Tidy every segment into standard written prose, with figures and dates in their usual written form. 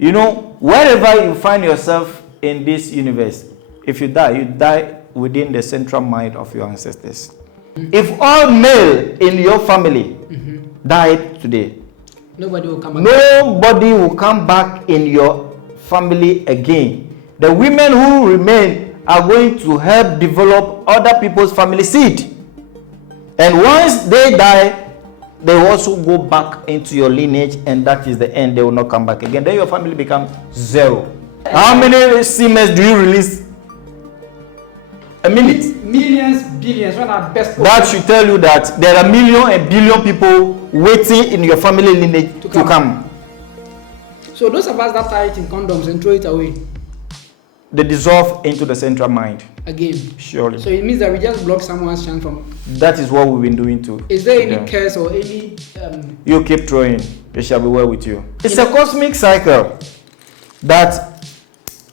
You know, wherever you find yourself in this universe, if you die within the central mind of your ancestors. If all male in your family died today, nobody will come back. Nobody will come back in your family again. The women who remain are going to help develop other people's family seed. And once they die, they will also go back into your lineage, and that is the end. They will not come back again. Then your family becomes zero. How many semen do you release a minute? Millions, billions. When our best. That should tell you that there are million and billion people waiting in your family lineage to come. So those of us that tie it in condoms and throw it away, they dissolve into the central mind. Again. Surely. So it means that we just block someone's chance from. That is what we've been doing too. Is there any curse or any? You keep throwing. It shall be well with you. It's a cosmic cycle that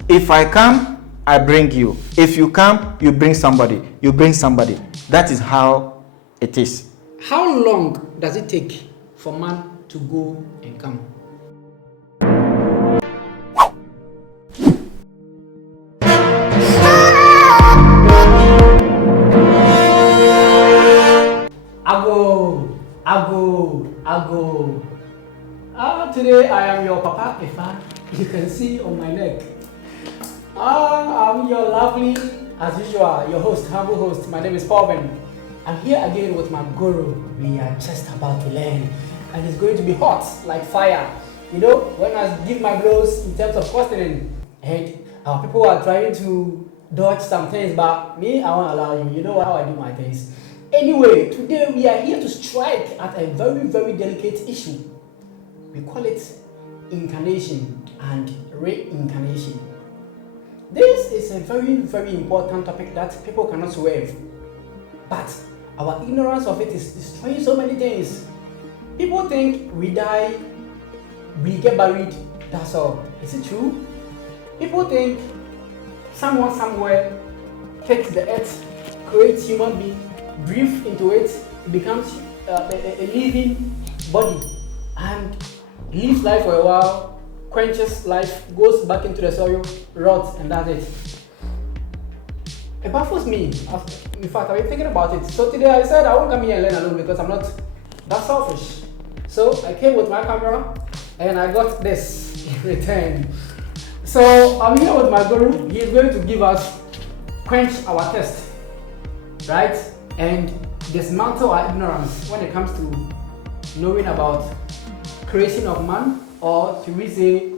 if I come, I bring you. If you come, you bring somebody. You bring somebody. That is how it is. How long does it take for man to go and come? Ago. Today I am your Papa Ifa. You can see on my neck. I'm your lovely, as usual, your host, humble host. My name is PaulVin. I'm here again with my guru. We are just about to learn, and it's going to be hot like fire. You know, when I give my blows in terms of questioning, and people are trying to dodge some things, but me, I won't allow you. You know how I do my things. Anyway, today we are here to strike at a very, very delicate issue. We call it incarnation and reincarnation. This is a very, very important topic that people cannot swerve. But our ignorance of it is destroying so many things. People think we die, we get buried, that's all. Is it true? People think someone somewhere takes the earth, creates human being, breathe into it, it becomes a living body and lives life for a while, quenches life, goes back into the soil, rots, and that's it. It baffles me. In fact, I've been thinking about it. So today I said I won't come here and learn alone because I'm not that selfish. So I came with my camera and I got this in return. So I'm here with my guru. He is going to give us, quench our test, right? And dismantle our ignorance when it comes to knowing about creation of man, or should we say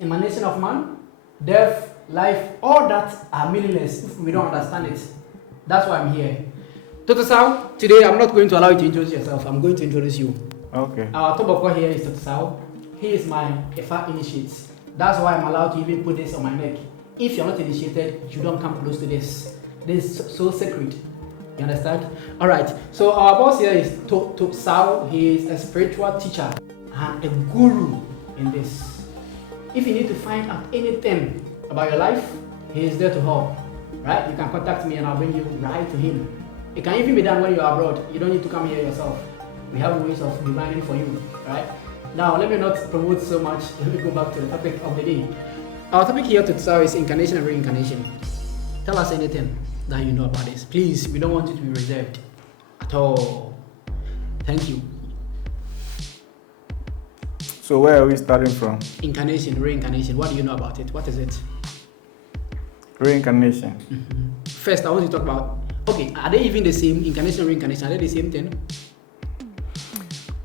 emanation of man, death, life, all that are meaningless if we don't understand it. That's why I'm here. Toto Sao, today I'm not going to allow you to introduce yourself. I'm going to introduce you. Okay. Our top of here is Toto Sao. He is my Ifa initiate. That's why I'm allowed to even put this on my neck. If you're not initiated, you don't come close to this. This is so sacred. You understand? Alright, so our boss here is Toto Sao. He is a spiritual teacher and a guru in this. If you need to find out anything about your life, he is there to help. Right? You can contact me and I'll bring you right to him. It can even be done when you are abroad. You don't need to come here yourself. We have ways of divining for you. Right? Now, let me not promote so much. Let me go back to the topic of the day. Our topic here to Sao is incarnation and reincarnation. Tell us anything that you know about this. Please, we don't want you to be reserved at all. Thank you. So where are we starting from? Incarnation, reincarnation. What do you know about it? What is it? Reincarnation. Mm-hmm. First, I want to talk about, okay, are they even the same? Incarnation and reincarnation, are they the same thing?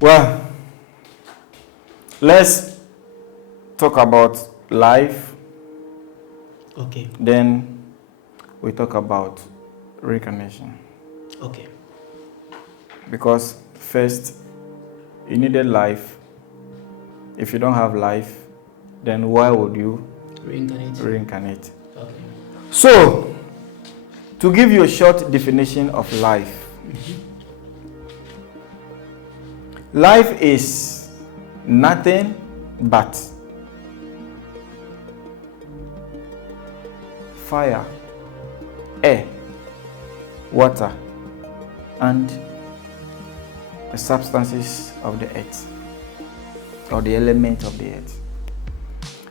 Well, let's talk about life. Okay. Then we talk about reincarnation. Okay. Because first, you needed life. If you don't have life, then why would you reincarnate? Okay. So, to give you a short definition of life, life is nothing but fire, air, water, and the substances of the earth, or the elements of the earth.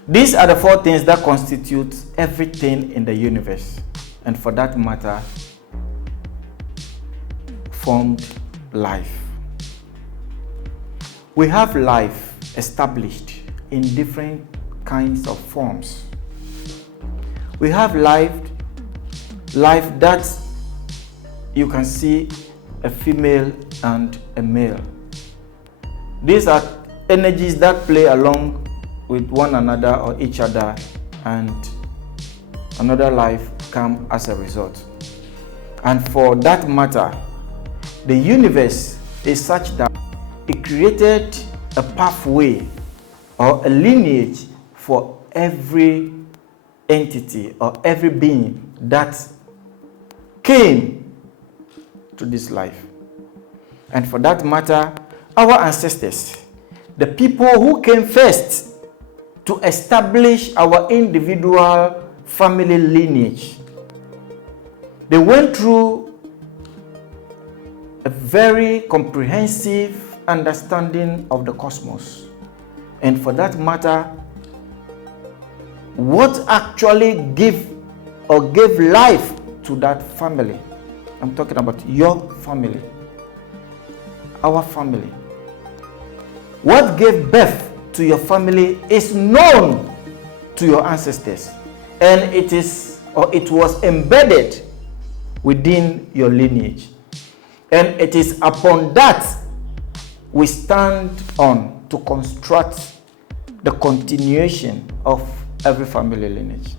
These are the 4 things that constitute everything in the universe, and for that matter, formed life. We have life established in different kinds of forms. We have life that you can see a female and a male. These are energies that play along with one another or each other, and another life comes as a result. And for that matter, the universe is such that it created a pathway or a lineage for every entity or every being that came to this life. And for that matter, our ancestors, the people who came first to establish our individual family lineage, they went through a very comprehensive understanding of the cosmos. And for that matter, what actually gave life to that family, I'm talking about your family, our family. What gave birth to your family is known to your ancestors, and it was embedded within your lineage. And it is upon that we stand on to construct the continuation of every family lineage.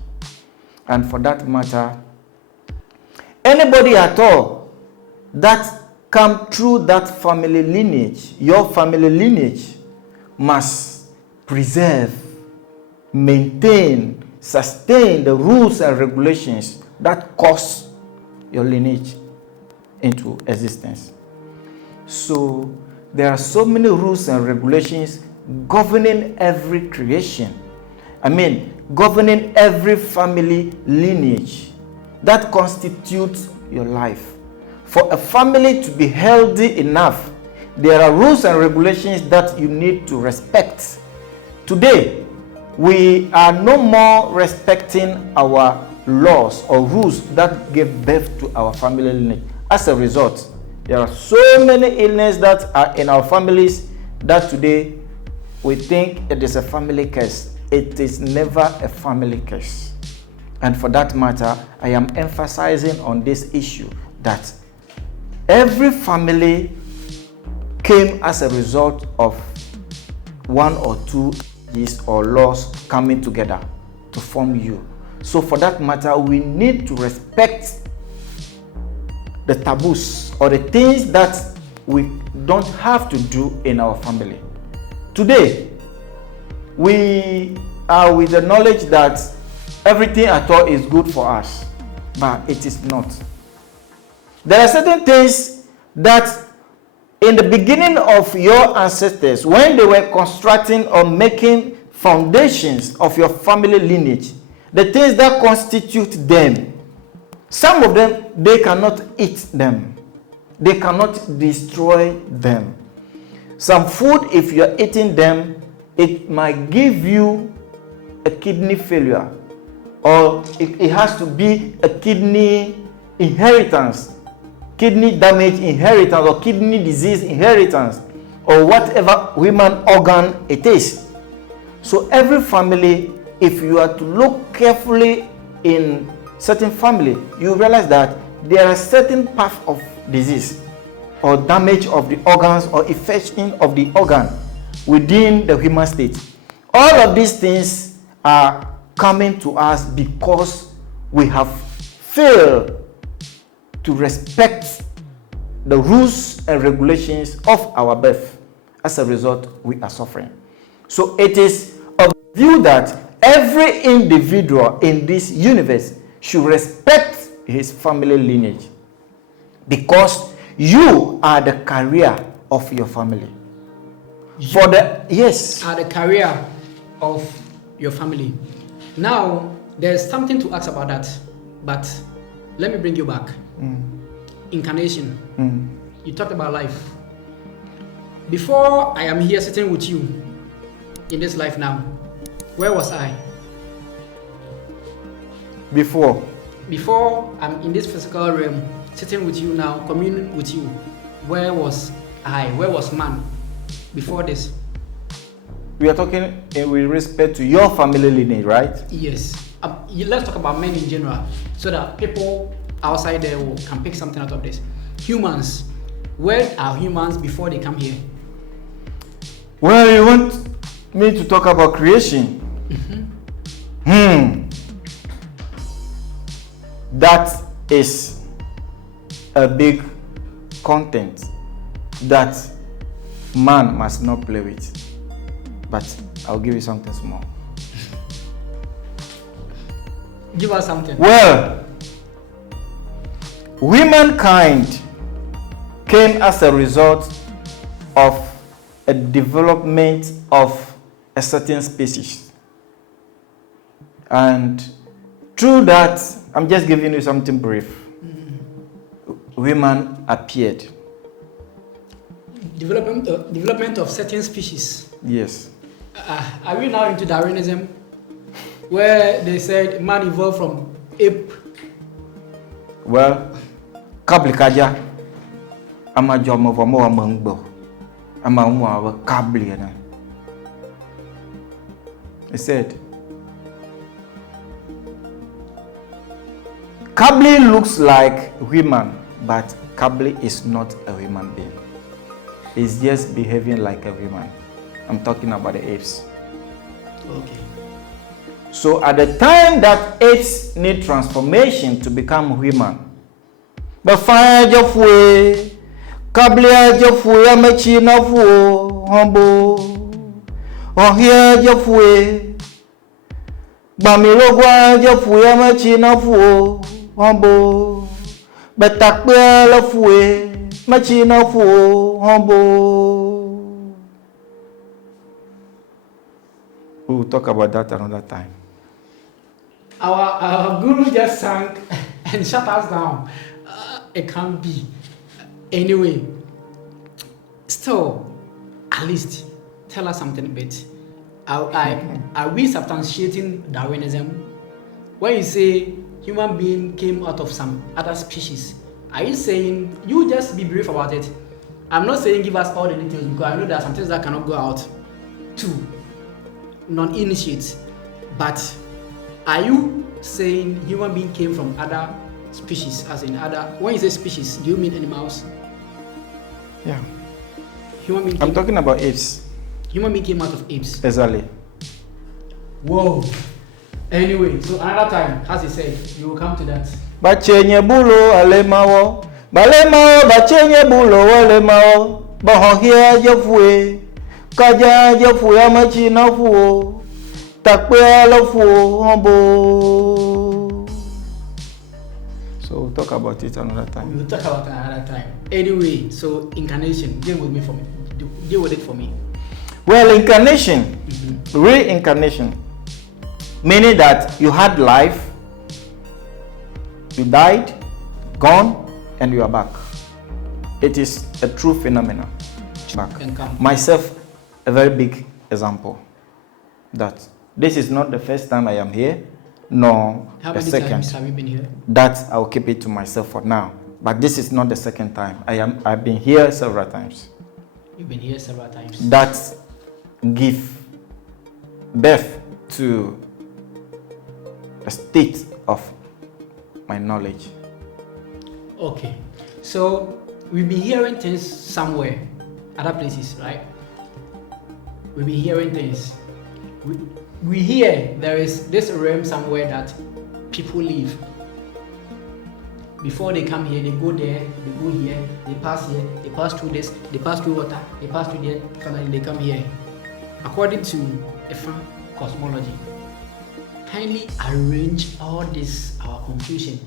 And for that matter, anybody at all that come through that family lineage, your family lineage, must preserve, maintain, sustain the rules and regulations that cause your lineage into existence. So there are so many rules and regulations governing every creation. Governing every family lineage that constitutes your life. For a family to be healthy enough, there are rules and regulations that you need to respect. Today, we are no more respecting our laws or rules that gave birth to our family lineage. As a result, there are so many illnesses that are in our families that today we think it is a family curse. It is never a family curse. And for that matter, I am emphasizing on this issue that every family came as a result of one or two or laws coming together to form you. So for that matter, we need to respect the taboos or the things that we don't have to do in our family. Today, we are with the knowledge that everything at all is good for us, but it is not. There are certain things that in the beginning of your ancestors, when they were constructing or making foundations of your family lineage, the things that constitute them, some of them, they cannot eat them. They cannot destroy them. Some food, if you are eating them, it might give you a kidney failure, or it has to be a kidney inheritance, kidney damage inheritance, or kidney disease inheritance, or whatever human organ it is. So every family, if you are to look carefully in certain family, you realize that there are certain paths of disease or damage of the organs or infection of the organ within the human state. All of these things are coming to us because we have failed to respect the rules and regulations of our birth. As a result, we are suffering. So it is a view that every individual in this universe should respect his family lineage, because you are the carrier of your family. You are the carrier of your family. Now, there's something to ask about that, but let me bring you back. Incarnation. You talked about life. Before I am here sitting with you in this life now, Where was I? Before I'm in this physical realm, sitting with you now, communing with you. Where was I? Where was man before this? we are talking with respect to your family lineage, right? Yes. Let's talk about men in general, so that people outside there can pick something out of this. Humans. Where are humans before they come here? Well, you want me to talk about creation? That is a big content that man must not play with. But I'll give you something small. Give us something. Well, womankind came as a result of a development of a certain species. And through that, I'm just giving you something brief. Women appeared. Development of certain species. Yes. Are we now into Darwinism, where they said man evolved from ape? Well, kablikaja ama jomo vamo amangbo ama umwa kabli na. He said, Kabli looks like human, but Kabli is not a human being. It's just behaving like a human. I'm talking about the apes. Okay. So at the time that apes need transformation to become human, but fire jofwe, Kabli jofwe amechi nafu humbo, ohia jofwe, bamilogwa jofwe amechi nafu humbo, betakwe lafwe machi nafu humbo. We'll talk about that another time. Our guru just sank and shut us down. It can't be. Anyway, still, at least tell us something a bit. Are we substantiating Darwinism? When you say human being came out of some other species, are you saying, you just be brief about it? I'm not saying give us all the details, because I know there are some things that cannot go out to non-initiates. But are you saying human being came from other species, as in other? When you say species, do you mean animals? Yeah. Human being I'm talking about apes. Human being came out of apes. Exactly. Whoa. Anyway, so another time, as he said, you will come to that. Bachenye bulo alemawo, balemawo bachenye bulo alemawo, bahohia jefwe, kaja jefwe amachi nafuo, takwe alafuo hombo. So we'll talk about it another time. We'll talk about it another time. Anyway, so incarnation, deal with me for me. Deal with it for me. Well, incarnation, reincarnation, meaning that you had life, you died, gone, and you are back. It is a true phenomenon. Back. Myself, a very big example. That this is not the first time I am here, nor the second. How many times have you been here? That I'll keep it to myself for now. But this is not the second time. I've been here several times. You've been here several times. That give birth to a state of my knowledge. Okay, so we've been hearing things somewhere, other places, right? We've been hearing things. We hear there is this realm somewhere that people live. Before they come here, they go there, they go here, they pass through this, they pass through water, they pass through there, finally they come here. According to Ephraim cosmology, kindly arrange all this, our confusion.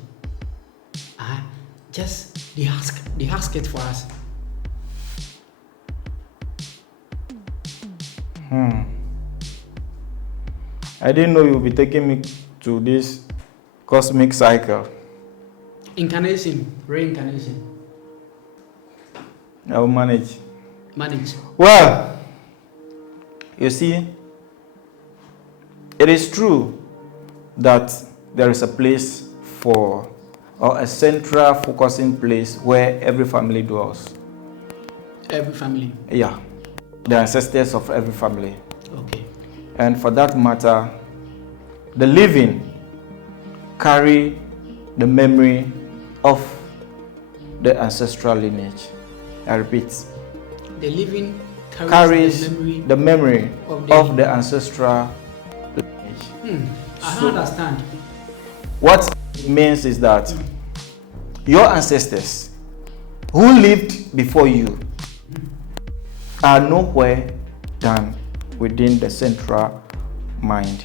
Just the ask it for us. I didn't know you'll be taking me to this cosmic cycle. Incarnation, reincarnation. I'll manage. Manage. Well, you see, it is true that there is a place for, or a central focusing place where every family dwells. Every family? Yeah. The ancestors of every family. Okay. And for that matter, the living carry the memory of the ancestral lineage. I repeat. The living carries the memory of the ancestral lineage. I don't understand. What it means is that your ancestors who lived before you are nowhere than within the central mind.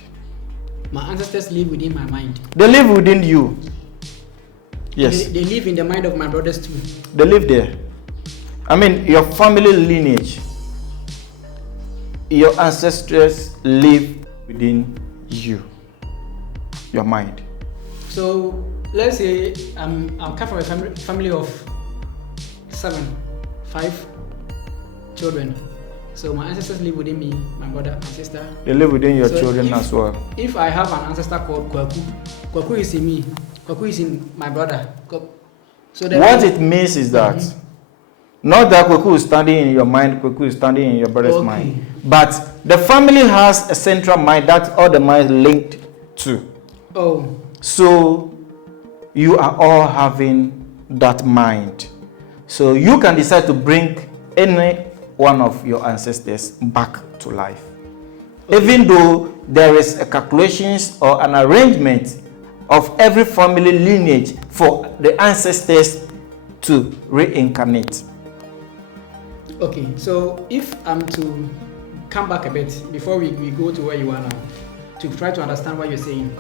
My ancestors live within my mind. They live within you. Yes. They live in the mind of my brothers too. They live there. I mean, your family lineage, your ancestors live within you, your mind. So let's say I'm come from a family of 5 children. So my ancestors live within me, my brother, my sister. They live within your children as well. If I have an ancestor called Kwaku is in me. Kwaku is in my brother. So what it means is that not that Kwaku is standing in your mind, Kwaku is standing in your brother's mind. But the family has a central mind that all the minds linked to. Oh. So you are all having that mind. So you can decide to bring any one of your ancestors back to life. Okay. Even though there is a calculations or an arrangement of every family lineage for the ancestors to reincarnate. Okay, so if I'm to come back a bit before we go to where you are now, to try to understand what you're saying.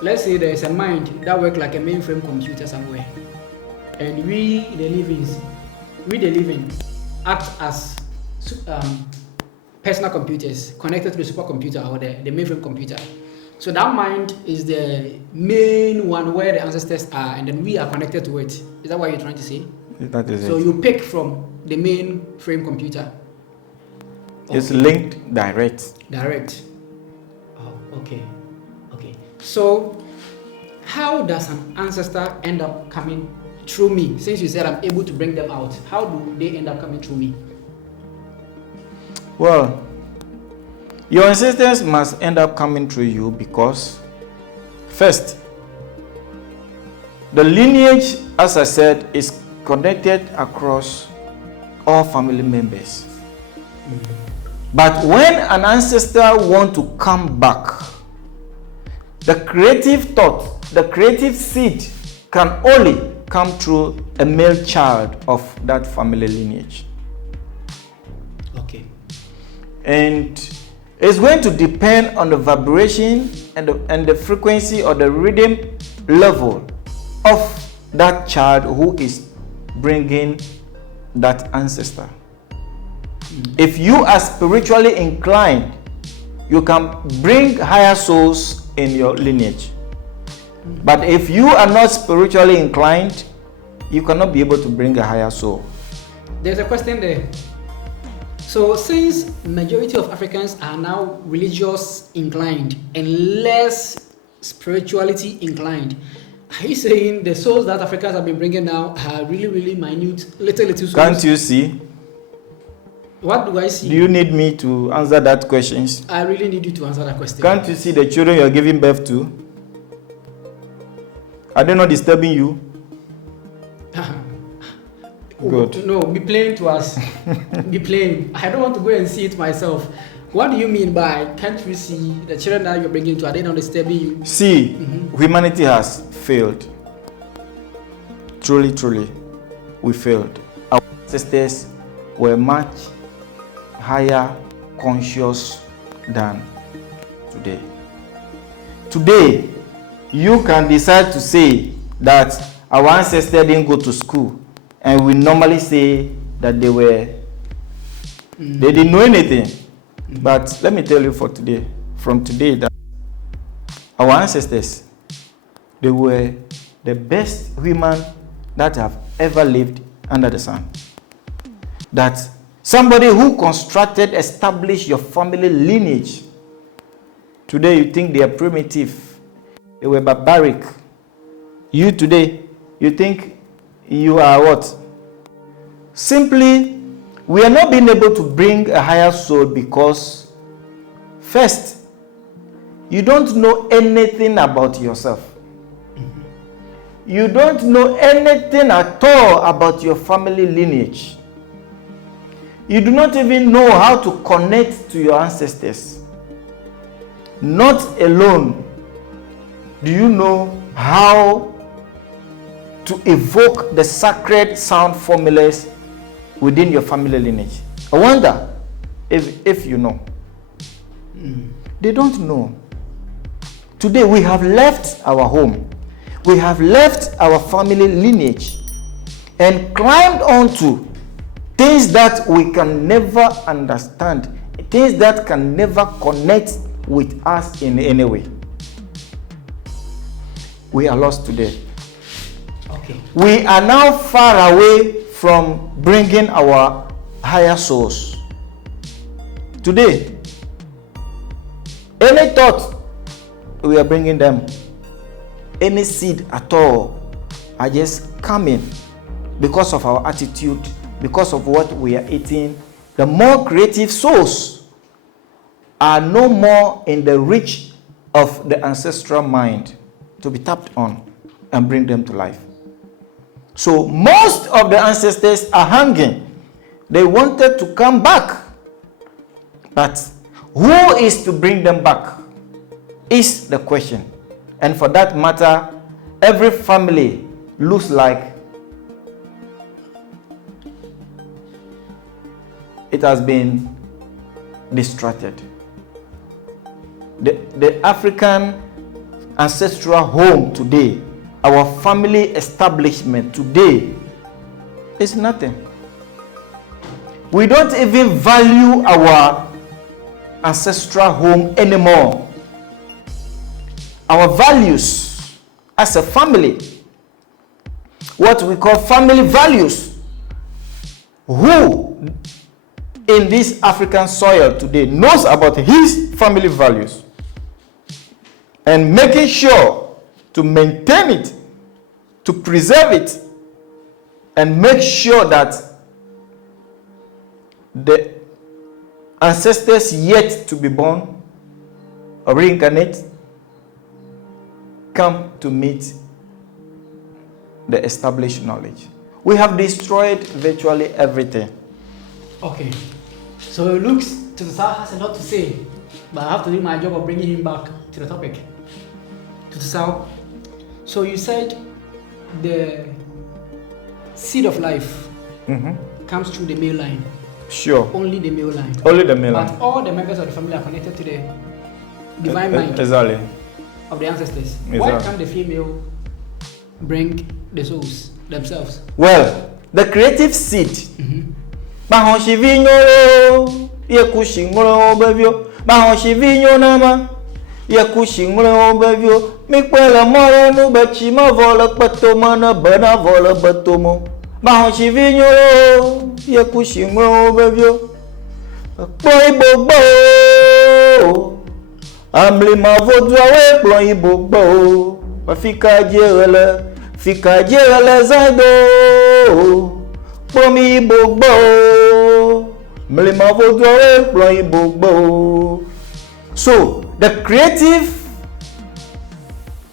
Let's say there is a mind that works like a mainframe computer somewhere, and we the living act as personal computers connected to the supercomputer or the mainframe computer. So that mind is the main one where the ancestors are, and then we are connected to it. Is that what you're trying to say? That is so it. You pick from the main frame computer. It's linked direct. Direct. Oh, okay. Okay. So how does an ancestor end up coming through me? Since you said I'm able to bring them out, how do they end up coming through me? Well, your ancestors must end up coming through you because, first, the lineage, as I said, is connected across all family members. But when an ancestor wants to come back, the creative thought, the creative seed can only come through a male child of that family lineage. Okay. And it's going to depend on the vibration and the frequency or the rhythm level of that child who is bringing that ancestor. If you are spiritually inclined, you can bring higher souls in your lineage. But if you are not spiritually inclined, you cannot be able to bring a higher soul. There's a question there. So since majority of Africans are now religious inclined and less spirituality inclined, are you saying the souls that Africans have been bringing now are really, really minute, little souls? Can't you see? What do I see? Do you need me to answer that question? I really need you to answer that question. Can't you see the children you're giving birth to? Are they not disturbing you? Good. No, be plain to us. Be plain. I don't want to go and see it myself. What do you mean by can't you see the children that you're bringing to? Are they not disturbing you? See, humanity has failed. Truly, truly, we failed. Our ancestors were much higher conscious than today. Today, you can decide to say that our ancestors didn't go to school, and we normally say that they didn't know anything. But let me tell you from today, that our ancestors, they were the best human that have ever lived under the sun. That somebody who established your family lineage Today you think they are primitive. They were barbaric. You today, you think you are what? Simply, we are not being able to bring a higher soul because, first, you don't know anything about yourself. You don't know anything at all about your family lineage. You do not even know how to connect to your ancestors. Not alone do you know how to evoke the sacred sound formulas within your family lineage. I wonder if you know. They don't know. Today we have left our home. We have left our family lineage and climbed onto things that we can never understand, things that can never connect with us in any way. We are lost today. Okay. We are now far away from bringing our higher souls. Today, any thought, we are bringing them. Any seed at all are just coming because of our attitude, because of what we are eating. The more creative souls are no more in the reach of the ancestral mind to be tapped on and bring them to life. So most of the ancestors are hanging. They wanted to come back, but who is to bring them back is the question. And for that matter, every family looks like it has been distracted. The African ancestral home today, our family establishment today, is nothing. We don't even value our ancestral home anymore. Our values as a family, what we call family values. Who in this African soil today knows about his family values and making sure to maintain it, to preserve it, and make sure that the ancestors yet to be born or reincarnate come to meet the established knowledge. We have destroyed virtually everything. Okay. So it looks to the South has a lot to say, but I have to do my job of bringing him back to the topic. To the South. So you said the seed of life comes through the male line. Sure. Only the male line. Only the male line. But all the members of the family are connected to the divine mind. Exactly. Of the ancestors. Exactly. Why can't the female bring the souls themselves? Well, the creative seed. Mahonshi Vinyor, Yakushingro Bevio, Mahonshi Vinyor Nama, Yakushingro Bevio, Mikwela Mora no Bachima Vola Patomana, Bana Vola Batomo, Mahonshi Vinyor, Yakushingro Bevio, Boy Bobo. Amlima vodwa plon ibogbo fika jere zado pomi ibogbo mlima vodwa plon ibogbo. So the creative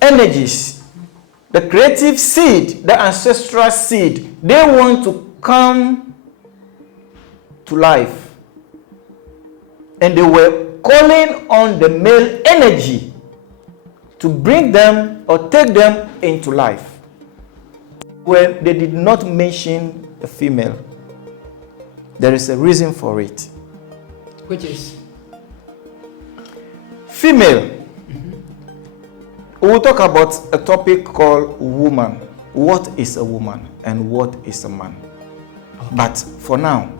energies, the creative seed, the ancestral seed, they want to come to life, and they were calling on the male energy to bring them or take them into life. When they did not mention the female, there is a reason for it. Which is? Female. We will talk about a topic called woman. What is a woman and what is a man? Okay. But for now,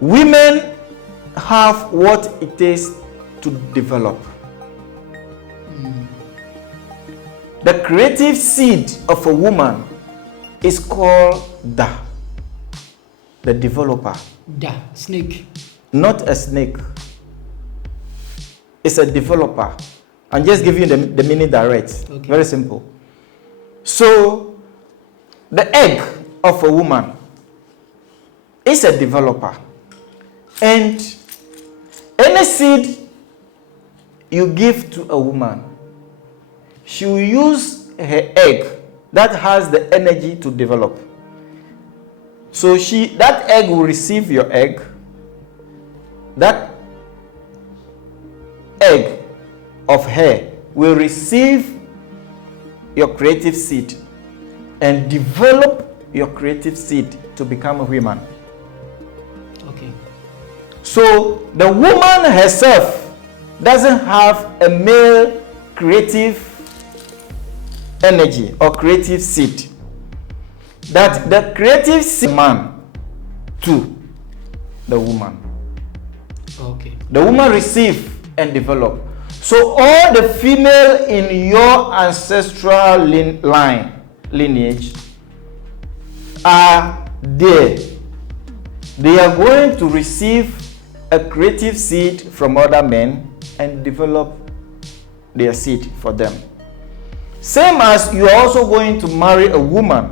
women have what it takes to develop. The creative seed of a woman is called the developer. Snake. Not a snake. is a developer. I'm just giving you the meaning direct. Okay. Very simple. So, the egg of a woman is a developer. And any seed you give to a woman, she will use her egg that has the energy to develop. So that egg will receive your egg. That egg of her will receive your creative seed and develop your creative seed to become a woman. Okay. So the woman herself doesn't have a male creative energy or creative seed. That the creative seed man to the woman. Okay. The woman receive and develop. So all the female in your ancestral lineage are there. They are going to receive a creative seed from other men and develop their seed for them. Same as you are also going to marry a woman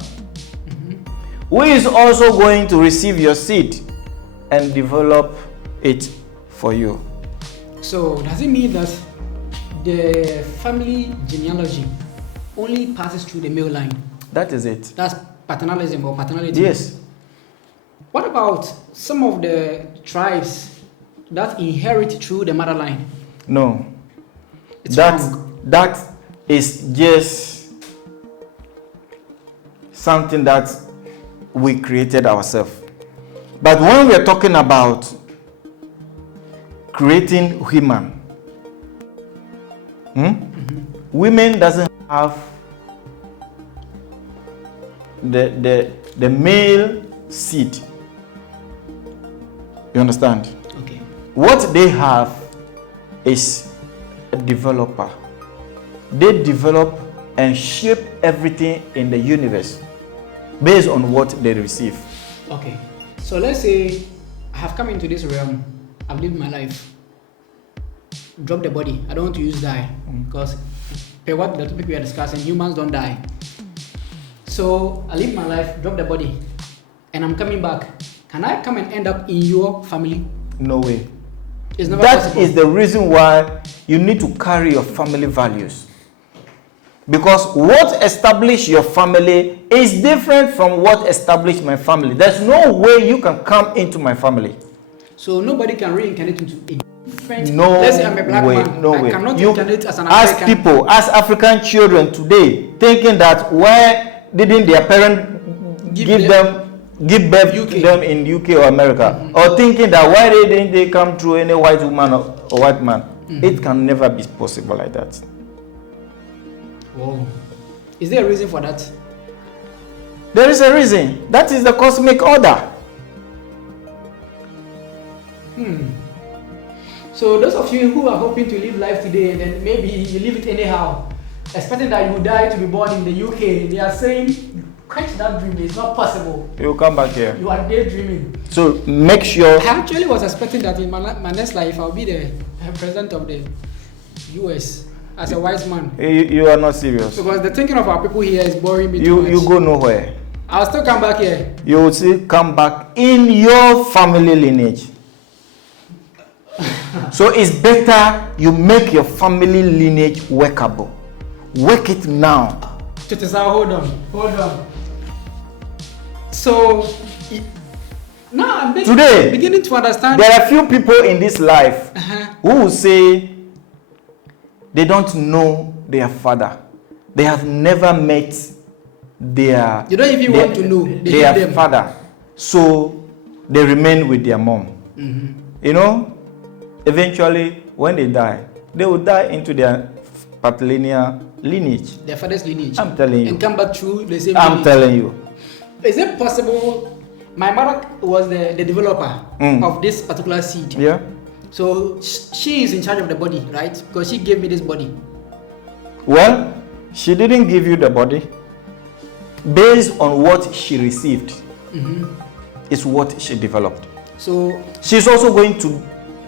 who is also going to receive your seed and develop it for you. So does it mean that the family genealogy only passes through the male line? That is it. That's paternalism or paternality? Yes. What about some of the tribes that inherit through the mother line? No. It's That is just something that we created ourselves. But when we are talking about creating women, women doesn't have the male seed. You understand? Okay. What they have is a developer. They develop and shape everything in the universe based on what they receive. Okay. So let's say I have come into this realm, I've lived my life, drop the body. I don't want to use die because per what the topic we are discussing, humans don't die. So I live my life, drop the body, and I'm coming back. Can I come and end up in your family? No way. It's never That possible. is the reason why you need to carry your family values. Because what established your family is different from what established my family. There's no way you can come into my family. So nobody can reincarnate into a different. No Let's say I'm a black way, man. no I way. cannot You, incarnate as an as American. people, as African children today, thinking that why didn't their parents give birth to them in UK or America, or thinking that why didn't they come through any white woman or white man? It can never be possible like that. Whoa. Is there a reason for that? There is a reason. That is the cosmic order. So those of you who are hoping to live life today and then maybe you live it anyhow, expecting that you die to be born in the UK, they are saying, quench that dream, it's not possible. You will come back here. You are daydreaming. So make sure. I actually was expecting that in my next life I'll be the president of the US as a wise man. You are not serious. Because the thinking of our people here is boring me too You much. go nowhere. I'll still come back here. You will still come back in your family lineage. So it's better you make your family lineage workable. Work it now. Hold on. So now I'm beginning to understand. There are few people in this life who will say they don't know their father. They have never met their. You don't even want to know their father. So they remain with their mom. You know, eventually when they die, they will die into their patrilineal lineage. Their father's lineage. I'm telling you. And come back through the same I'm lineage. telling you. Is it possible? My mother was the developer of this particular seed. Yeah. So she is in charge of the body, right? Because she gave me this body. Well, she didn't give you the body. Based on what she received, is what she developed. So she's also going to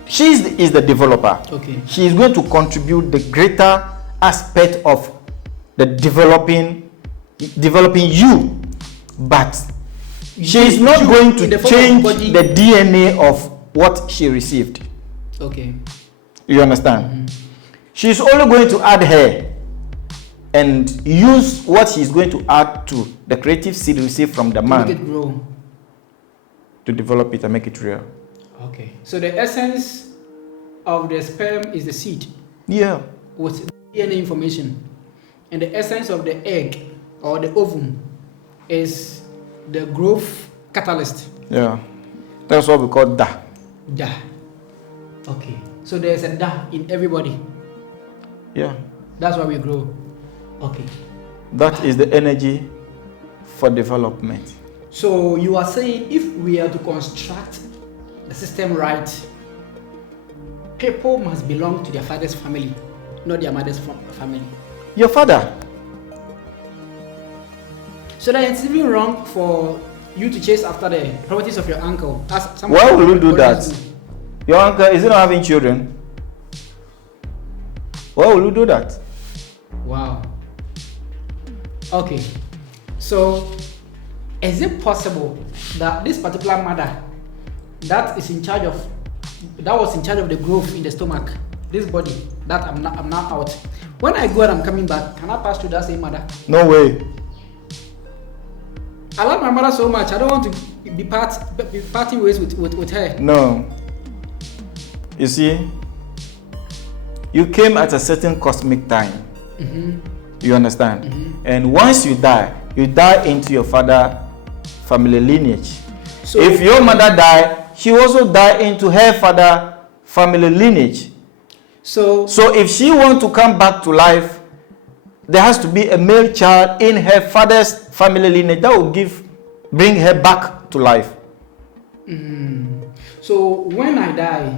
She is the developer. Okay. She is going to contribute the greater aspect of the developing you, but she is not going to change the DNA of what she received. Okay. You understand? She's only going to add her and use what she's going to add to the creative seed received from the man. Make it grow. To develop it and make it real. Okay. So the essence of the sperm is the seed. Yeah. With DNA information. And the essence of the egg or the ovum is the growth catalyst. Yeah. That's what we call Da. Da. Okay. So there's a Da in everybody. Yeah. That's why we grow. Okay. That is the energy for development. So you are saying if we are to construct the system right, people must belong to their father's family, not their mother's family. Your father. So that it's even wrong for you to chase after the properties of your uncle. Why will you do that? Your uncle is he not having children? Why will you do that? Wow. Okay. So is it possible that this particular mother that was in charge of the growth in the stomach, this body that I'm now out, when I go and I'm coming back, can I pass through that same mother? No way. I love my mother so much. I don't want to be parting ways with her. No. You see, you came at a certain cosmic time. You understand? And once you die into your father family lineage. So if your mother died, she also died into her father family lineage. So if she wants to come back to life, there has to be a male child in her father's family lineage that will bring her back to life. So when I die,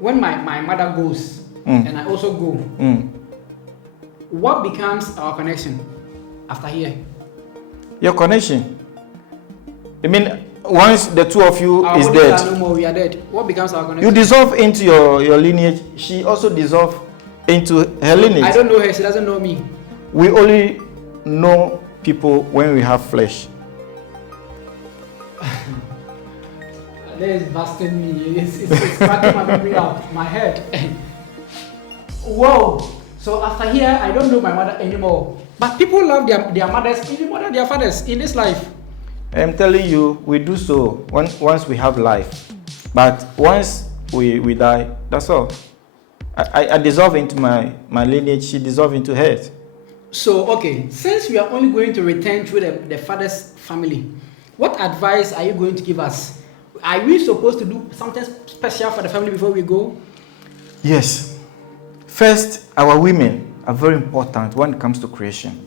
when my mother goes and I also go, what becomes our connection after here? Your connection. I mean, once the two of you our is dead, no more, we are dead. What becomes our connection? You dissolve into your lineage. She also dissolves into her lineage. I don't know her. She doesn't know me. We only know people when we have flesh. That is busting me. It's cracking my memory out, my head. Whoa. So after here, I don't know my mother anymore. But people love their mothers even more than their fathers in this life. I'm telling you, we do so once we have life. But once we die, that's all. I dissolve into my lineage, she dissolves into hers. So, okay, since we are only going to return through the father's family, what advice are you going to give us? Are we supposed to do something special for the family before we go? Yes. First, our women are very important when it comes to creation.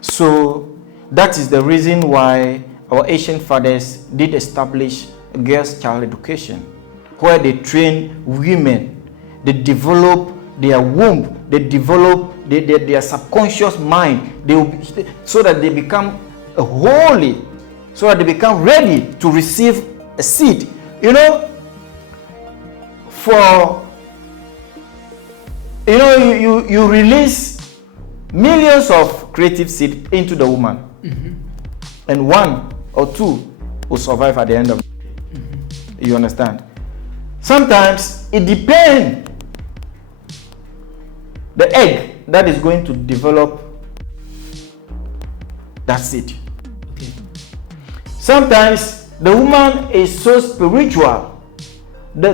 So, that is the reason why our ancient fathers did establish girls' child education, where they train women, they develop their womb, they develop their subconscious mind, so that they become holy, so that they become ready to receive a seed. You release millions of creative seed into the woman. And one or two will survive at the end of the day. You understand? Sometimes it depends the egg that is going to develop that seed. Okay. Sometimes the woman is so spiritual. The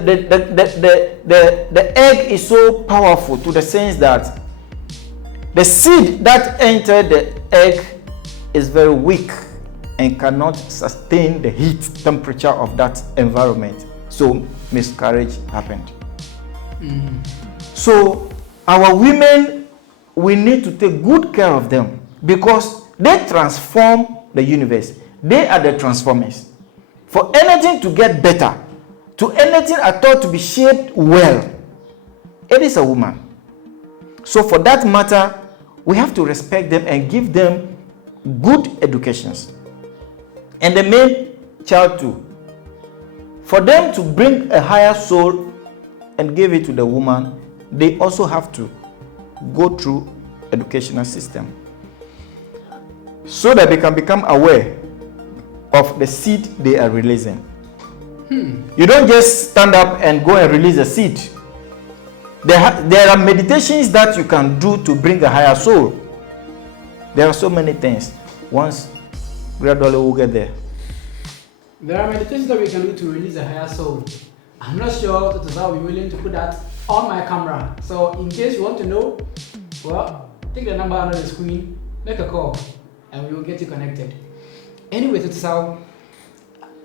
egg is so powerful to the sense that the seed that entered the egg is very weak and cannot sustain the heat temperature of that environment. So miscarriage happened. So our women, we need to take good care of them because they transform the universe. They are the transformers. For anything to get better, to anything at all to be shaped well, it is a woman. So for that matter, we have to respect them and give them good educations. And the male child too. for them to bring a higher soul and give it to the woman, they also have to go through educational system so that they can become aware of the seed they are releasing. You don't just stand up and go and release a seed. There are meditations that you can do to bring a higher soul. There are so many things. Once gradually we'll get there. There are meditations that we can do to release a higher soul. I'm not sure that I'll be willing to put that on my camera. So in case you want to know, well, take the number under the screen, make a call, and we will get you connected. Anyway, Tutusao,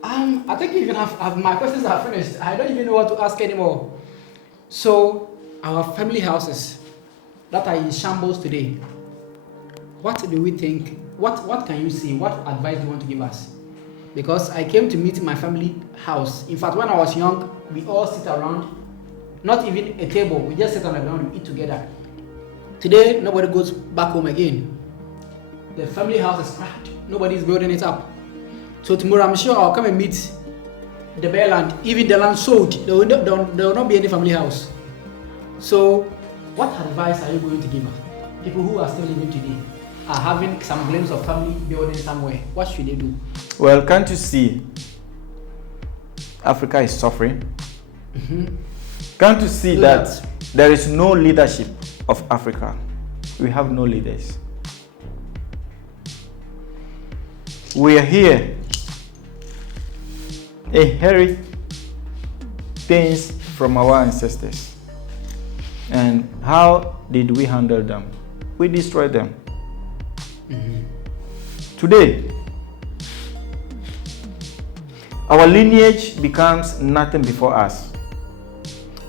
I think even have my questions are finished. I don't even know what to ask anymore. So our family houses that are in shambles today, what do we think? What can you see? What advice do you want to give us? Because I came to meet my family house. In fact, when I was young, we all sit around, not even a table. We just sit on the ground, we eat together. Today, nobody goes back home again. The family house is cracked. Nobody's building it up. So tomorrow, I'm sure I'll come and meet the bare land. Even the land sold, there will not be any family house. So, what advice are you going to give us? People who are still living today are having some glimpse of family building somewhere. What should they do? Well, can't you see Africa is suffering? Can't you see that there is no leadership of Africa? We have no leaders. We are here, inherit things from our ancestors. And how did we handle them? We destroyed them. Today, our lineage becomes nothing before us.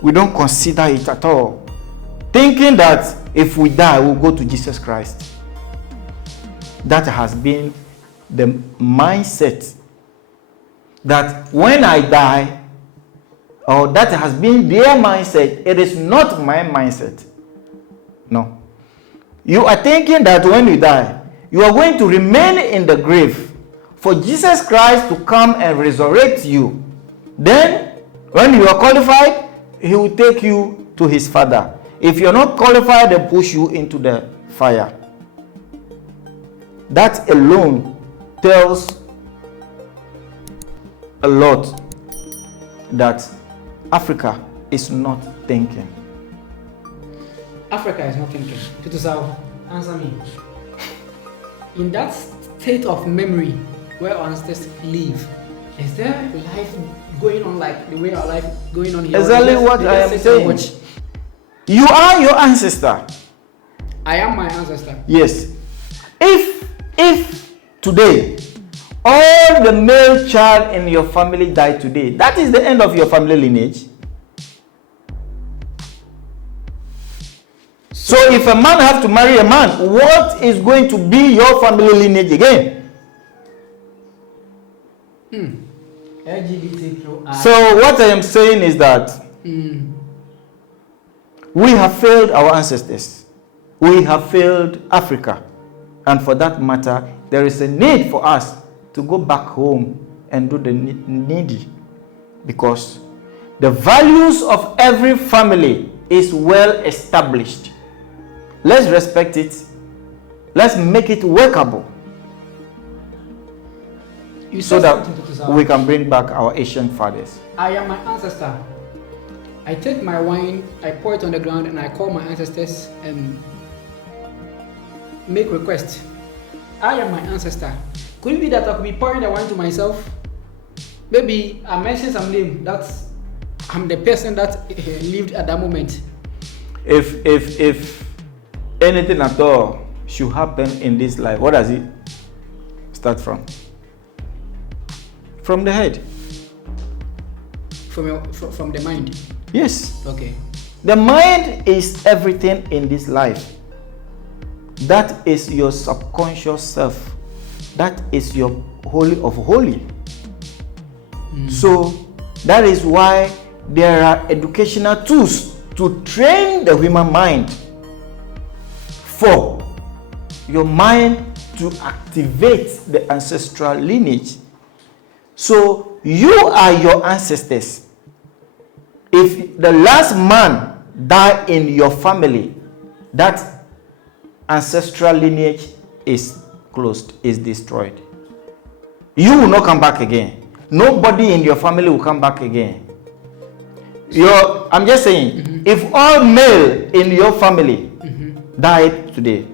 We don't consider it at all, thinking that if we die, we'll go to Jesus Christ. That has been the mindset, that when I die, or that has been their mindset. It is not my mindset. No. You are thinking that when you die, you are going to remain in the grave for Jesus Christ to come and resurrect you. Then, when you are qualified, he will take you to his Father. If you are not qualified, they'll push you into the fire. That alone tells a lot that Africa is not thinking. Africa is not thinking. Tutusao, answer me. In that state of memory where our ancestors live, is there life going on like the way our life going on here? Exactly what I am saying. You are your ancestor. I am my ancestor. Yes. If today all the male child in your family died today, that is the end of your family lineage. So if a man have to marry a man, what is going to be your family lineage again? LGBTQI. So what I am saying is that we have failed our ancestors. We have failed Africa. And for that matter, there is a need for us to go back home and do the needy. Because the values of every family is well established. Let's respect it. Let's make it workable. So that we can bring back our Asian fathers. I am my ancestor. I take my wine, I pour it on the ground, and I call my ancestors and make requests. I am my ancestor. Could it be that I could be pouring the wine to myself? Maybe I mention some name that I'm the person that lived at that moment. If anything at all should happen in this life, what does it start from? From the head. From the mind. Yes. Okay. The mind is everything in this life. That is your subconscious self. That is your holy of holy. So that is why there are educational tools to train the human mind for your mind to activate the ancestral lineage. So You are your ancestors. If the last man died in your family, that ancestral lineage is closed, is destroyed. You will not come back again. Nobody in your family will come back again. I'm just saying, if all male in your family died today,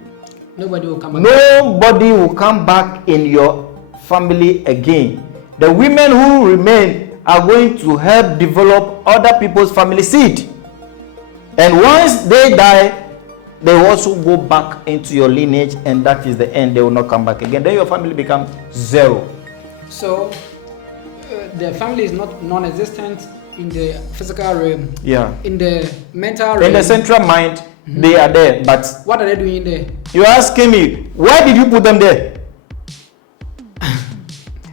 nobody will come back. Nobody will come back in your family again. The women who remain are going to help develop other people's family seed. And once they die, they also go back into your lineage, and that is the end. They will not come back again. Then your family becomes zero. So the family is not non-existent in the physical realm. Yeah. In the mental realm. In the central mind, they are there. But what are they doing in there? You are asking me, why did you put them there?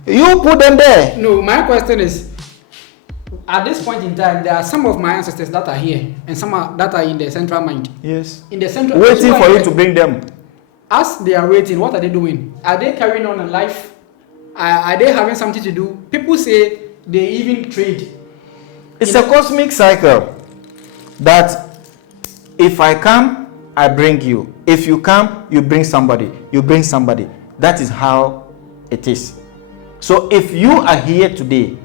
You put them there. No, my question is, at this point in time, there are some of my ancestors that are here and some that are in the central mind. Yes. In the central. Waiting for you to bring them. As they are waiting, what are they doing? Are they carrying on a life? Are they having something to do? People say they even trade. It's a cosmic cycle that if I come, I bring you. If you come, you bring somebody. You bring somebody. That is how it is. So if you are here today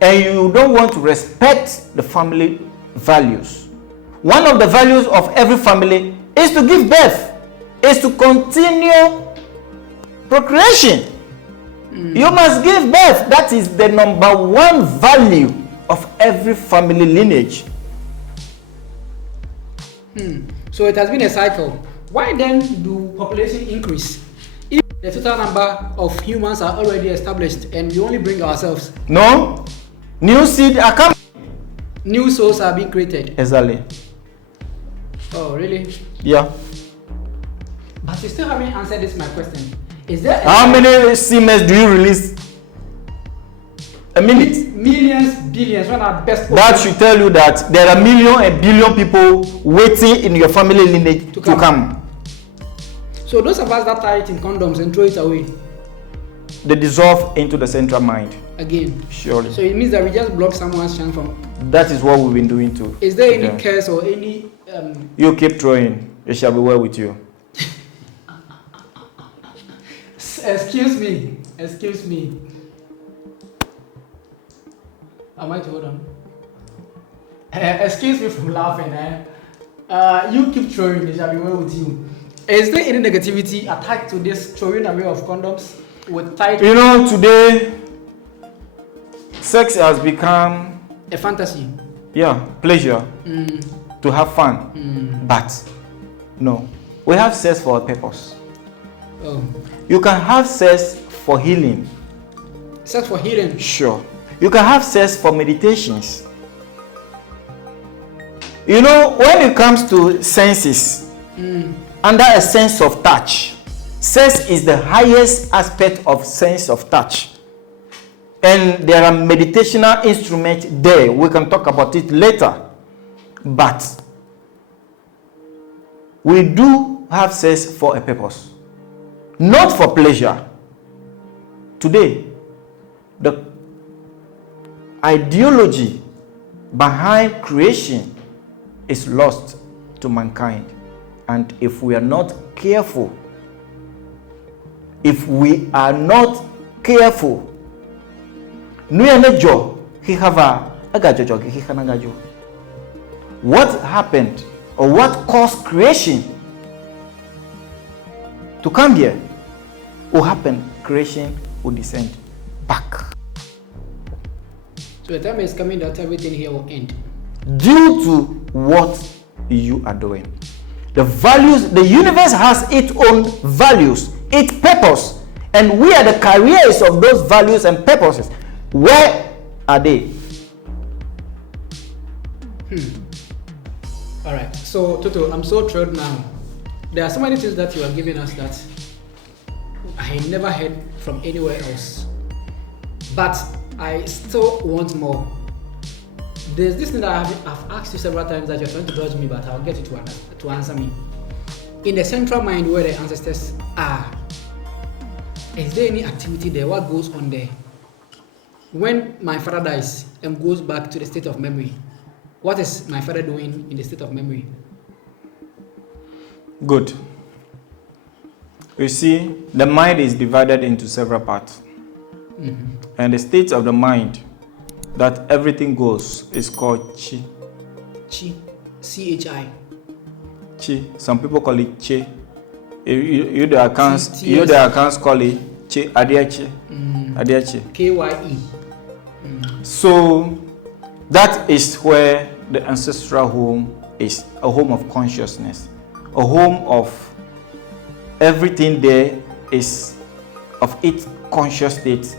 and you don't want to respect the family values, one of the values of every family is to give birth, is to continue procreation. You must give birth. That is the number one value of every family lineage. So it has been a cycle. Why then do population increase? If the total number of humans are already established and we only bring ourselves. No. New seed are coming. New souls are being created. Exactly. Oh, really? Yeah. But you still haven't answered this my question. Is there how many semen do you release a minute? Millions, billions. When our best. That should tell you that there are million and billion people waiting in your family lineage to come. So those of us that tie it in condoms and throw it away, they dissolve into the central mind. Again. Surely. So it means that we just block someone's chance from. That is what we've been doing too. Is there any curse or any? You keep throwing. It shall be well with you. Excuse me. Excuse me. Am I to hold on? Excuse me for laughing. You keep throwing. It shall be well with you. Is there any negativity attached to this throwing away of condoms with tight? You know, today, sex has become a fantasy. Yeah, pleasure. To have fun. But no, we have sex for a purpose. Oh. You can have sex for healing. Sex for healing? Sure. You can have sex for meditations. You know, when it comes to senses, under a sense of touch, sex is the highest aspect of sense of touch. And there are meditational instruments there. We can talk about it later. But we do have sex for a purpose, not for pleasure. Today, the ideology behind creation is lost to mankind. And if we are not careful, what happened or what caused creation to come here will happen, creation will descend back. So the time is coming that everything here will end. Due to what you are doing. The values, the universe has its own values, its purpose, and we are the carriers of those values and purposes. Where are they? All right. So, Toto, I'm so thrilled now. There are so many things that you are giving us that I never heard from anywhere else. But I still want more. There's this thing that I've asked you several times that you're trying to dodge me, but I'll get you to answer me. In the central mind where the ancestors are, is there any activity there? What goes on there? When my father dies and goes back to the state of memory, what is my father doing in the state of memory? Good. You see, the mind is divided into several parts. And the state of the mind that everything goes is called chi. Chi. C-H-I. Chi. Some people call it chi. You the accounts call it chi. Adiachi. Adiachi. K-Y-E. So that is where the ancestral home is, a home of consciousness, a home of everything there is of its conscious state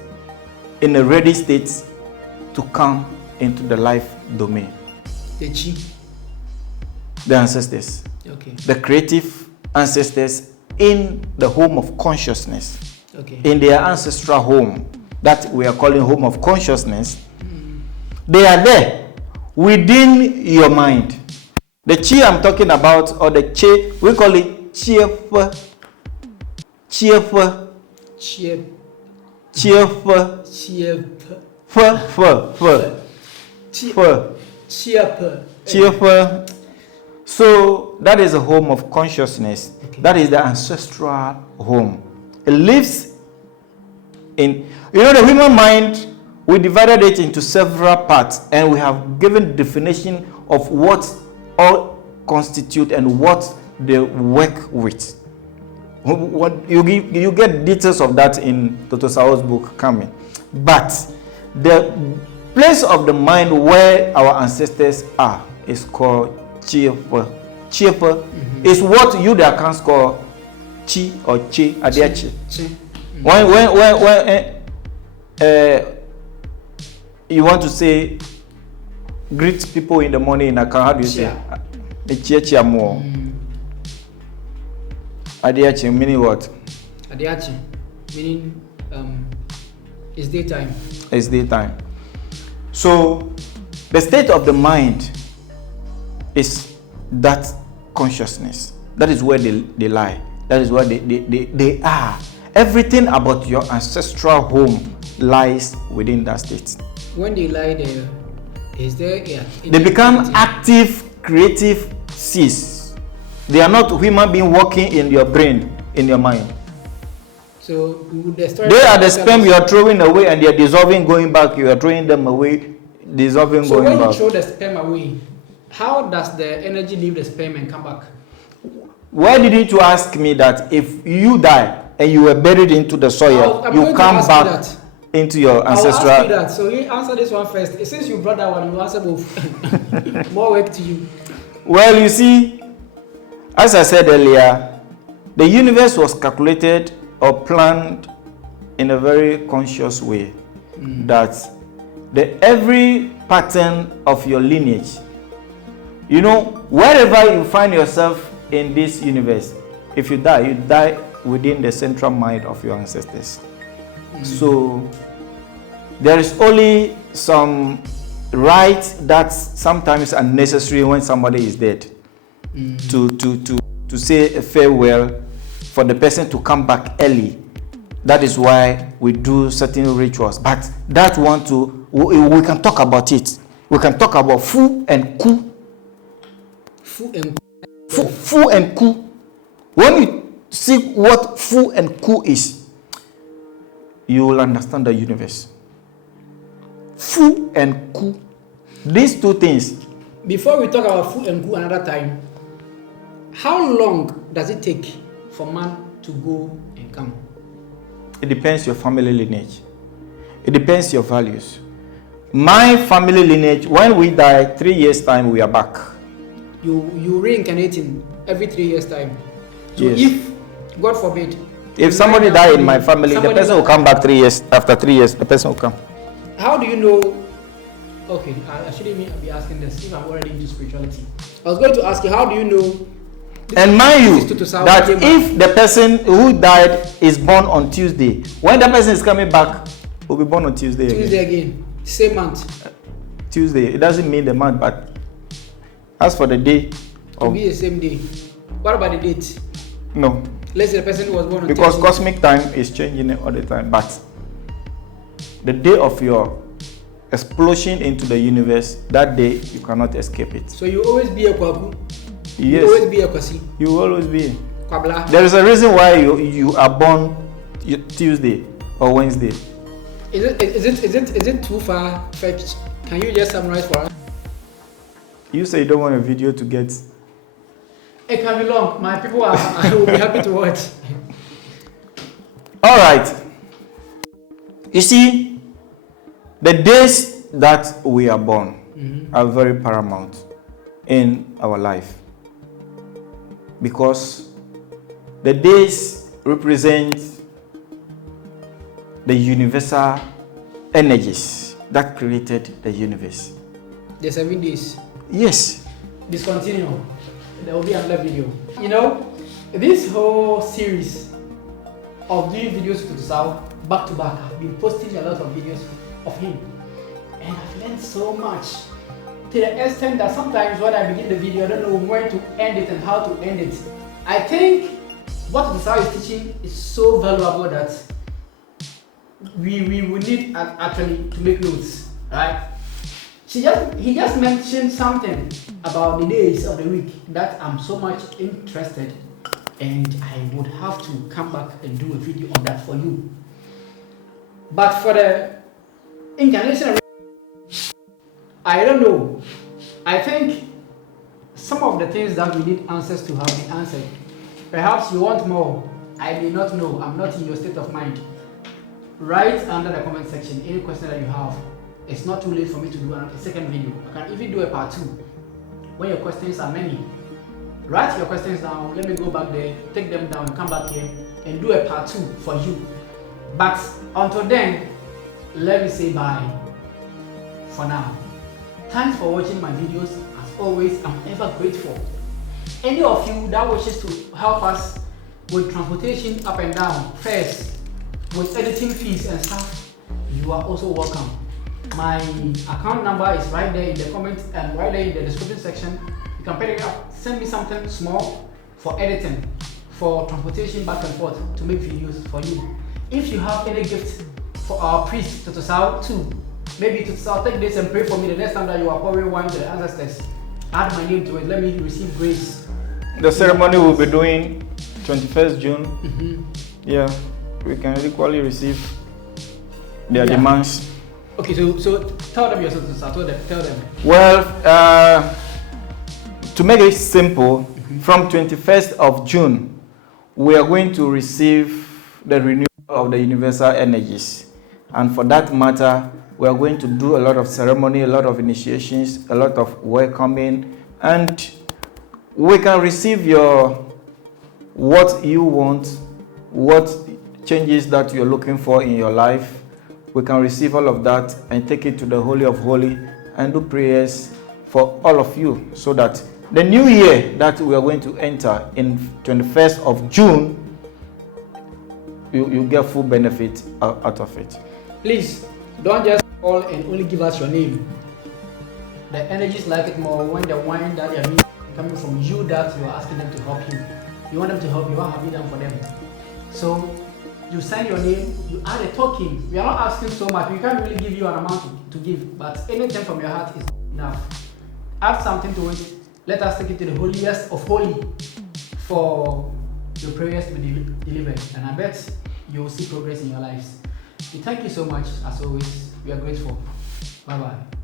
in a ready state to come into the life domain. The chi. The ancestors. Okay. The creative ancestors in the home of consciousness. Okay. In their ancestral home that we are calling home of consciousness. They are there within your mind. The chi I'm talking about, or the chi, we call it chiefa. Chiefa. Chiefa. Chiefa. So that is a home of consciousness. Okay. That is the ancestral home. It lives in, the human mind. We divided it into several parts, and we have given definition of what all constitute and what they work with. What you get details of that in Toto Sao's book coming. But the place of the mind where our ancestors are is called Chiefa. Chiefa is what you the accounts call Chi or Chi Adiachi. When you want to say greet people in the morning in Accra, how do you say? Chia more. Adiachi meaning what? Adiachi meaning it's daytime. It's daytime. So the state of the mind is that consciousness. That is where they lie. That is where they are. Everything about your ancestral home lies within that state. When they lie there, is there they become active, creative seeds. They are not human being working in your brain, in your mind. So they are the sperm you are throwing away, and they are dissolving, going back. You are throwing them away, dissolving, so going back. So when you throw the sperm away, how does the energy leave the sperm and come back? Why didn't you ask me that if you die and you were buried into the soil, you come back into your ancestral? I'll ask you that. So you answer this one first. Since you brought that one, you answer both. More work to you. Well, you see, as I said earlier, the universe was calculated or planned in a very conscious way. That every pattern of your lineage, wherever you find yourself in this universe, if you die within the central mind of your ancestors. So there is only some rites that sometimes are necessary when somebody is dead, to say a farewell for the person to come back early. That is why we do certain rituals. But that one too, we can talk about it. We can talk about Fu and Ku. Fu and Ku. When you see what Fu and Ku is, you will understand the universe. Fu and Ku. These two things. Before we talk about Fu and Ku another time, how long does it take for man to go and come? It depends your family lineage. It depends your values. My family lineage, when we die, 3 years time, we are back. You reincarnate in every 3 years time. So yes. If, God forbid, if somebody die in my family, the person will come back 3 years. After 3 years, the person will come. How do you know? Okay, I shouldn't be asking this if I'm already into spirituality. I was going to ask you, how do you know? And mind you, that if the person who died is born on Tuesday, when the person is coming back, will be born on Tuesday again. Same month. Tuesday. It doesn't mean the month, but as for the day, to be the same day. What about the date? No. Let's say the person who was born on because Tuesday. Cosmic time is changing all the time, but the day of your explosion into the universe, that day you cannot escape it. So you always be a kwaku? Yes. You always be a kwasi? You will always be. Kwabla? There is a reason why you are born Tuesday or Wednesday. Is it too far fetched? Can you just summarize for us? You say you don't want a video to get. It can be long. My people I will be happy to watch. All right. You see, the days that we are born are very paramount in our life, because the days represent the universal energies that created the universe. The 7 days. Yes. Discontinue. There will be another video. You know, this whole series of doing videos to South back to back, I've been posting a lot of videos of him, and I've learned so much, to the extent that sometimes when I begin the video, I don't know where to end it and how to end it. I think what South is teaching is so valuable that we will need actually to make notes, right? He just mentioned something about the days of the week that I'm so much interested, and I would have to come back and do a video on that for you. But for the incarnation, I don't know. I think some of the things that we need answers to have been answered. Perhaps you want more. I may not know. I'm not in your state of mind. Write under the comment section any question that you have. It's not too late for me to do a second video. I can even do a part 2 when your questions are many. Write your questions down. Let me go back there, take them down, come back here and do a part 2 for you. But until then, let me say bye for now. Thanks for watching my videos. As always, I'm ever grateful. Any of you that wishes to help us with transportation up and down, first, with editing fees and stuff, you are also welcome. My account number is right there in the comment and right there in the description section. You can pick it up. Send me something small for editing, for transportation back and forth to make videos for you. If you have any gift for our priest to Tosau too, maybe to Tosau, take this and pray for me the next time that you are pouring wine to the ancestors. Add my name to it. Let me receive grace. The ceremony we'll be doing 21st June. Yeah, we can equally receive their demands. Okay, so tell them yourself, tell them. Well, to make it simple, from 21st of June, we are going to receive the renewal of the universal energies. And for that matter, we are going to do a lot of ceremony, a lot of initiations, a lot of welcoming, and we can receive what you want, what changes that you're looking for in your life. We can receive all of that and take it to the Holy of Holies and do prayers for all of you, so that the new year that we are going to enter in 21st of June, you get full benefit out of it. Please, don't just call and only give us your name. The energies like it more when the wine that they are coming from you that you are asking them to help you. You want them to help you, what have you done for them? So you sign your name, you add a token. We are not asking so much. We can't really give you an amount to give, but anything from your heart is enough. Add something to it. Let us take it to the holiest of holy for your prayers to be delivered. And I bet you will see progress in your lives. We thank you so much. As always, we are grateful. Bye-bye.